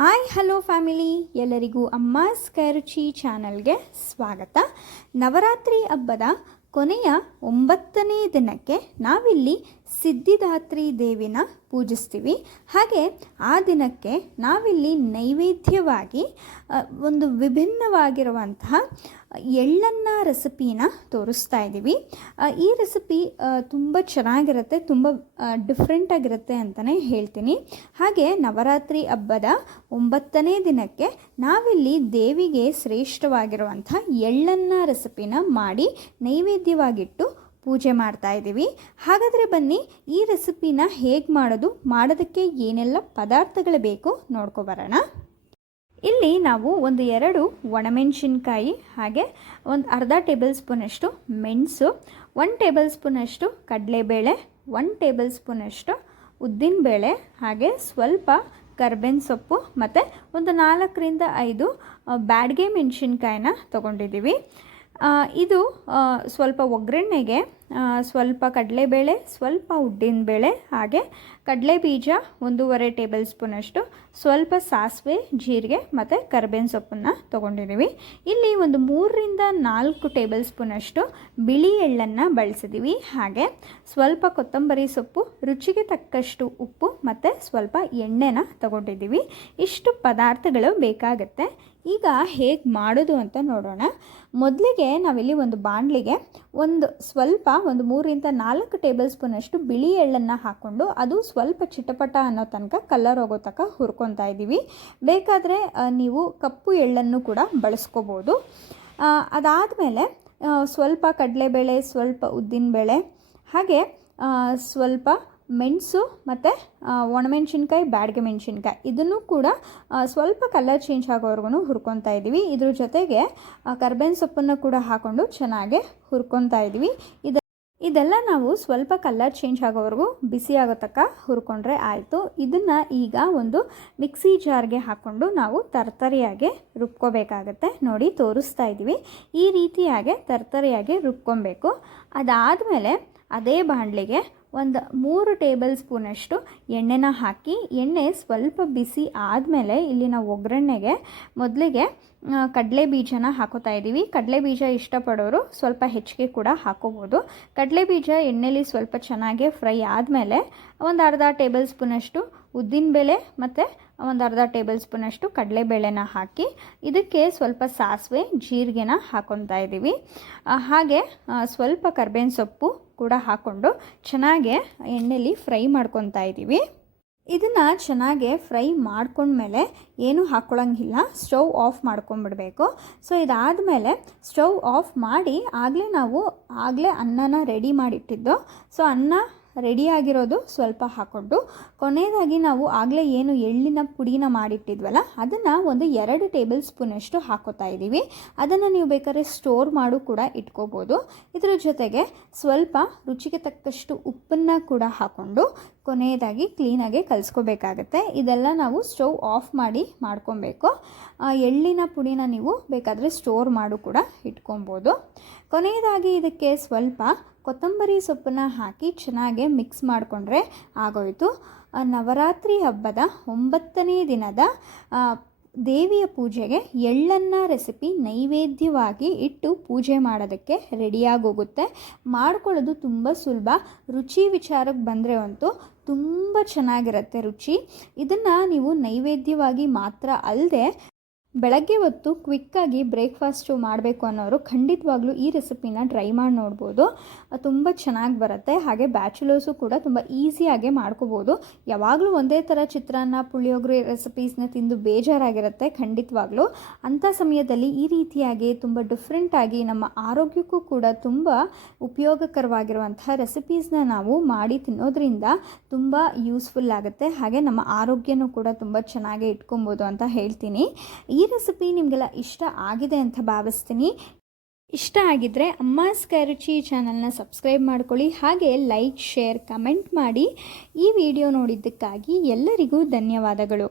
Hi hello family, ಎಲ್ಲರಿಗೂ ಅಮ್ಮಾಸ್ ಕೈರುಚಿ ಚಾನಲ್ಗೆ ಸ್ವಾಗತ. ನವರಾತ್ರಿ ಹಬ್ಬದ ಕೊನೆಯ 9ನೇ ದಿನಕ್ಕೆ ನಾವಿಲ್ಲಿ ಸಿದ್ಧಿದಾತ್ರಿ ದೇವಿನ ಪೂಜಿಸ್ತೀವಿ. ಹಾಗೆ ಆ ದಿನಕ್ಕೆ ನಾವಿಲ್ಲಿ ನೈವೇದ್ಯವಾಗಿ ಒಂದು ವಿಭಿನ್ನವಾಗಿರುವಂತಹ ಎಳ್ಳನ್ನ ರೆಸಿಪಿನ ತೋರಿಸ್ತಾ ಇದ್ದೀವಿ. ಈ ರೆಸಿಪಿ ತುಂಬ ಚೆನ್ನಾಗಿರುತ್ತೆ, ತುಂಬ ಡಿಫ್ರೆಂಟಾಗಿರುತ್ತೆ ಅಂತಲೇ ಹೇಳ್ತೀನಿ. ಹಾಗೆ ನವರಾತ್ರಿ ಹಬ್ಬದ 9ನೇ ದಿನಕ್ಕೆ ನಾವಿಲ್ಲಿ ದೇವಿಗೆ ಶ್ರೇಷ್ಠವಾಗಿರುವಂಥ ಎಳ್ಳನ್ನ ರೆಸಿಪಿನ ಮಾಡಿ ನೈವೇದ್ಯವಾಗಿಟ್ಟು ಪೂಜೆ ಮಾಡ್ತಾ ಇದ್ದೀವಿ. ಹಾಗಾದರೆ ಬನ್ನಿ, ಈ ರೆಸಿಪಿನ ಹೇಗೆ ಮಾಡೋದಕ್ಕೆ ಏನೆಲ್ಲ ಪದಾರ್ಥಗಳು ಬೇಕು ನೋಡ್ಕೊಬರೋಣ. ಇಲ್ಲಿ ನಾವು 2 ಒಣಮೆಣಸಿನ್ಕಾಯಿ, ಹಾಗೆ ಒಂದು ಅರ್ಧ ಟೇಬಲ್ ಸ್ಪೂನಷ್ಟು ಮೆಣಸು, 1 ಟೇಬಲ್ ಸ್ಪೂನಷ್ಟು ಕಡಲೆಬೇಳೆ, 1 ಟೇಬಲ್ ಸ್ಪೂನಷ್ಟು ಉದ್ದಿನಬೇಳೆ, ಹಾಗೆ ಸ್ವಲ್ಪ ಕರ್ಬೇವಿನ ಸೊಪ್ಪು ಮತ್ತು ಒಂದು 4ರಿಂದ 5 ಬ್ಯಾಡಗೆ ಮೆಣಸಿನ್ಕಾಯಿನ ತೊಗೊಂಡಿದ್ದೀವಿ. ಇದು ಸ್ವಲ್ಪ ಒಗ್ಗರಣೆಗೆ ಸ್ವಲ್ಪ ಕಡಲೆಬೇಳೆ, ಸ್ವಲ್ಪ ಉದ್ದಿನಬೇಳೆ, ಹಾಗೆ ಕಡಲೆ ಬೀಜ 1.5 ಟೇಬಲ್ ಸ್ಪೂನಷ್ಟು, ಸ್ವಲ್ಪ ಸಾಸಿವೆ, ಜೀರಿಗೆ ಮತ್ತು ಕರಿಬೇವಿನ ಸೊಪ್ಪನ್ನು ತೊಗೊಂಡಿದ್ದೀವಿ. ಇಲ್ಲಿ ಒಂದು 3ರಿಂದ 4 ಟೇಬಲ್ ಸ್ಪೂನಷ್ಟು ಬಿಳಿ ಎಳ್ಳನ್ನು ಬಳಸಿದ್ದೀವಿ. ಹಾಗೆ ಸ್ವಲ್ಪ ಕೊತ್ತಂಬರಿ ಸೊಪ್ಪು, ರುಚಿಗೆ ತಕ್ಕಷ್ಟು ಉಪ್ಪು ಮತ್ತು ಸ್ವಲ್ಪ ಎಣ್ಣೆನ ತೊಗೊಂಡಿದ್ದೀವಿ. ಇಷ್ಟು ಪದಾರ್ಥಗಳು ಬೇಕಾಗುತ್ತೆ. ಈಗ ಹೇಗೆ ಮಾಡೋದು ಅಂತ ನೋಡೋಣ. ಮೊದಲಿಗೆ ನಾವಿಲ್ಲಿ ಒಂದು ಬಾಣಲಿಗೆ ಒಂದು 3ರಿಂದ 4 ಟೇಬಲ್ ಸ್ಪೂನಷ್ಟು ಬಿಳಿ ಎಳ್ಳನ್ನು ಹಾಕ್ಕೊಂಡು ಅದು ಸ್ವಲ್ಪ ಚಿಟಪಟ ಅನ್ನೋ ತನಕ ಕಲರ್ ಹೋಗೋ ತನಕ ಹುರ್ಕೊತಾ ಇದ್ದೀವಿ. ಬೇಕಾದರೆ ನೀವು ಕಪ್ಪು ಎಳ್ಳನ್ನು ಕೂಡ ಬಳಸ್ಕೋಬೋದು. ಅದಾದಮೇಲೆ ಸ್ವಲ್ಪ ಕಡಲೆಬೇಳೆ, ಸ್ವಲ್ಪ ಉದ್ದಿನಬೇಳೆ, ಹಾಗೆ ಸ್ವಲ್ಪ ಮೆಣಸು ಮತ್ತು ಒಣಮೆಣಸಿನ್ಕಾಯಿ, ಬ್ಯಾಡಗೆ ಮೆಣಸಿನ್ಕಾಯಿ, ಇದನ್ನು ಕೂಡ ಸ್ವಲ್ಪ ಕಲರ್ ಚೇಂಜ್ ಆಗೋವರೆಗೂ ಹುರ್ಕೊತಾ ಇದ್ದೀವಿ. ಇದ್ರ ಜೊತೆಗೆ ಕರ್ಬೇವಿನ ಸೊಪ್ಪನ್ನು ಕೂಡ ಹಾಕ್ಕೊಂಡು ಚೆನ್ನಾಗಿ ಹುರ್ಕೊತಾ ಇದ್ದೀವಿ. ಇದೆಲ್ಲ ನಾವು ಸ್ವಲ್ಪ ಕಲರ್ ಚೇಂಜ್ ಆಗೋವರೆಗೂ ಬಿಸಿ ಆಗೋ ತನಕ ಹುರ್ಕೊಂಡ್ರೆ ಆಯಿತು. ಇದನ್ನು ಈಗ ಒಂದು ಮಿಕ್ಸಿ ಜಾರ್ಗೆ ಹಾಕ್ಕೊಂಡು ನಾವು ತರ್ತರಿಯಾಗಿ ರುಬ್ಕೋಬೇಕಾಗತ್ತೆ. ನೋಡಿ, ತೋರಿಸ್ತಾ ಇದ್ದೀವಿ. ಈ ರೀತಿಯಾಗಿ ತರ್ತರಿಯಾಗಿ ರುಬ್ಕೊಬೇಕು. ಅದಾದಮೇಲೆ ಅದೇ ಬಾಣಲಿಗೆ ಒಂದು 3 ಟೇಬಲ್ ಸ್ಪೂನಷ್ಟು ಎಣ್ಣೆನ ಹಾಕಿ, ಎಣ್ಣೆ ಸ್ವಲ್ಪ ಬಿಸಿ ಆದಮೇಲೆ ಇಲ್ಲಿ ನಾವು ಒಗ್ಗರಣೆಗೆ ಮೊದಲಿಗೆ ಕಡಲೆ ಬೀಜನ ಹಾಕೋತಾ ಇದ್ದೀವಿ. ಕಡಲೆ ಬೀಜ ಇಷ್ಟಪಡೋರು ಸ್ವಲ್ಪ ಹೆಚ್ಚಿಗೆ ಕೂಡ ಹಾಕೋಬೋದು. ಕಡಲೆ ಬೀಜ ಎಣ್ಣೆಲಿ ಸ್ವಲ್ಪ ಚೆನ್ನಾಗಿ ಫ್ರೈ ಆದಮೇಲೆ ಒಂದು ಅರ್ಧ ಟೇಬಲ್ ಸ್ಪೂನಷ್ಟು ಉದ್ದಿನಬೇಳೆ ಮತ್ತು ಒಂದು ಅರ್ಧ ಟೇಬಲ್ ಸ್ಪೂನಷ್ಟು ಕಡಲೆಬೇಳೆನ ಹಾಕಿ ಇದಕ್ಕೆ ಸ್ವಲ್ಪ ಸಾಸಿವೆ, ಜೀರಿಗೆನ ಹಾಕೊತಾ ಇದ್ದೀವಿ. ಹಾಗೆ ಸ್ವಲ್ಪ ಕರ್ಬೇವಿನ ಸೊಪ್ಪು ಕೂಡ ಹಾಕ್ಕೊಂಡು ಚೆನ್ನಾಗಿ ಎಣ್ಣೆಲಿ ಫ್ರೈ ಮಾಡ್ಕೊತಾ ಇದ್ದೀವಿ. ಇದನ್ನು ಚೆನ್ನಾಗಿ ಫ್ರೈ ಮಾಡ್ಕೊಂಡ್ಮೇಲೆ ಏನು ಹಾಕ್ಕೊಳ್ಳೋಂಗಿಲ್ಲ, ಸ್ಟವ್ ಆಫ್ ಮಾಡ್ಕೊಂಬಿಡಬೇಕು. ಸೊ ಇದಾದಮೇಲೆ ಸ್ಟವ್ ಆಫ್ ಮಾಡಿ ಆಗಲೇ ಅನ್ನನ ರೆಡಿ ಮಾಡಿಟ್ಟಿದ್ದು. ಸೊ ಅನ್ನ ರೆಡಿಯಾಗಿರೋದು ಸ್ವಲ್ಪ ಹಾಕ್ಕೊಂಡು ಕೊನೆಯದಾಗಿ ನಾವು ಆಗಲೇ ಏನು ಎಳ್ಳಿನ ಪುಡಿನ ಮಾಡಿಟ್ಟಿದ್ವಲ್ಲ ಅದನ್ನು ಒಂದು 2 ಟೇಬಲ್ ಸ್ಪೂನಷ್ಟು ಹಾಕೋತಾ ಇದ್ದೀವಿ. ಅದನ್ನು ನೀವು ಬೇಕಾದ್ರೆ ಸ್ಟೋರ್ ಮಾಡು ಕೂಡ ಇಟ್ಕೋಬೋದು. ಇದರ ಜೊತೆಗೆ ಸ್ವಲ್ಪ ರುಚಿಗೆ ತಕ್ಕಷ್ಟು ಉಪ್ಪನ್ನು ಕೂಡ ಹಾಕ್ಕೊಂಡು ಕೊನೆಯದಾಗಿ ಕ್ಲೀನಾಗಿ ಕಲಿಸ್ಕೋಬೇಕಾಗತ್ತೆ. ಇದೆಲ್ಲ ನಾವು ಸ್ಟವ್ ಆಫ್ ಮಾಡಿ ಮಾಡ್ಕೊಬೇಕು. ಎಳ್ಳಿನ ಪುಡಿನ ನೀವು ಬೇಕಾದರೆ ಸ್ಟೋರ್ ಮಾಡು ಕೂಡ ಇಟ್ಕೊಬೋದು. ಕೊನೆಯದಾಗಿ ಇದಕ್ಕೆ ಸ್ವಲ್ಪ ಕೊತ್ತಂಬರಿ ಸೊಪ್ಪನ್ನು ಹಾಕಿ ಚೆನ್ನಾಗಿ ಮಿಕ್ಸ್ ಮಾಡಿಕೊಂಡ್ರೆ ಆಗೋಯಿತು. ನವರಾತ್ರಿ ಹಬ್ಬದ 9ನೇ ದಿನದ ದೇವಿಯ ಪೂಜೆಗೆ ಎಳ್ಳನ್ನ ರೆಸಿಪಿ ನೈವೇದ್ಯವಾಗಿ ಇಟ್ಟು ಪೂಜೆ ಮಾಡೋದಕ್ಕೆ ರೆಡಿಯಾಗೋಗುತ್ತೆ. ಮಾಡ್ಕೊಳ್ಳೋದು ತುಂಬ ಸುಲಭ. ರುಚಿ ವಿಚಾರಕ್ಕೆ ಬಂದರೆ ಅಂತೂ ತುಂಬ ಚೆನ್ನಾಗಿರುತ್ತೆ ರುಚಿ. ಇದನ್ನು ನೀವು ನೈವೇದ್ಯವಾಗಿ ಮಾತ್ರ ಅಲ್ಲದೆ ಬೆಳಗ್ಗೆ ಹೊತ್ತು ಕ್ವಿಕ್ಕಾಗಿ ಬ್ರೇಕ್ಫಾಸ್ಟು ಮಾಡಬೇಕು ಅನ್ನೋರು ಖಂಡಿತವಾಗ್ಲೂ ಈ ರೆಸಿಪಿನ ಟ್ರೈ ಮಾಡಿ ನೋಡ್ಬೋದು. ತುಂಬ ಚೆನ್ನಾಗಿ ಬರುತ್ತೆ. ಹಾಗೆ ಬ್ಯಾಚುಲರ್ಸು ಕೂಡ ತುಂಬ ಈಸಿಯಾಗೆ ಮಾಡ್ಕೋಬೋದು. ಯಾವಾಗಲೂ ಒಂದೇ ಥರ ಚಿತ್ರಾನ್ನ, ಪುಳಿಯೋಗರೆ ರೆಸಿಪೀಸ್ನ ತಿಂದು ಬೇಜಾರಾಗಿರುತ್ತೆ ಖಂಡಿತವಾಗ್ಲೂ. ಅಂಥ ಸಮಯದಲ್ಲಿ ಈ ರೀತಿಯಾಗಿ ತುಂಬ ಡಿಫ್ರೆಂಟಾಗಿ ನಮ್ಮ ಆರೋಗ್ಯಕ್ಕೂ ಕೂಡ ತುಂಬ ಉಪಯೋಗಕರವಾಗಿರುವಂಥ ರೆಸಿಪೀಸ್ನ ನಾವು ಮಾಡಿ ತಿನ್ನೋದ್ರಿಂದ ತುಂಬ ಯೂಸ್ಫುಲ್ ಆಗುತ್ತೆ. ಹಾಗೆ ನಮ್ಮ ಆರೋಗ್ಯನೂ ಕೂಡ ತುಂಬ ಚೆನ್ನಾಗಿ ಇಟ್ಕೊಬೋದು ಅಂತ ಹೇಳ್ತೀನಿ. ಈ ರೆಸಿಪಿ ನಿಮಗೆಲ್ಲ ಇಷ್ಟ ಆಗಿದೆ ಅಂತ ಭಾವಿಸ್ತೀನಿ. ಇಷ್ಟ ಆಗಿದ್ದರೆ ಅಮ್ಮಾಸ್ ಕೈರುಚಿ ಚಾನಲ್ನ ಸಬ್ಸ್ಕ್ರೈಬ್ ಮಾಡ್ಕೊಳ್ಳಿ. ಹಾಗೆ ಲೈಕ್, ಶೇರ್, ಕಮೆಂಟ್ ಮಾಡಿ. ಈ ವಿಡಿಯೋ ನೋಡಿದ್ದಕ್ಕಾಗಿ ಎಲ್ಲರಿಗೂ ಧನ್ಯವಾದಗಳು.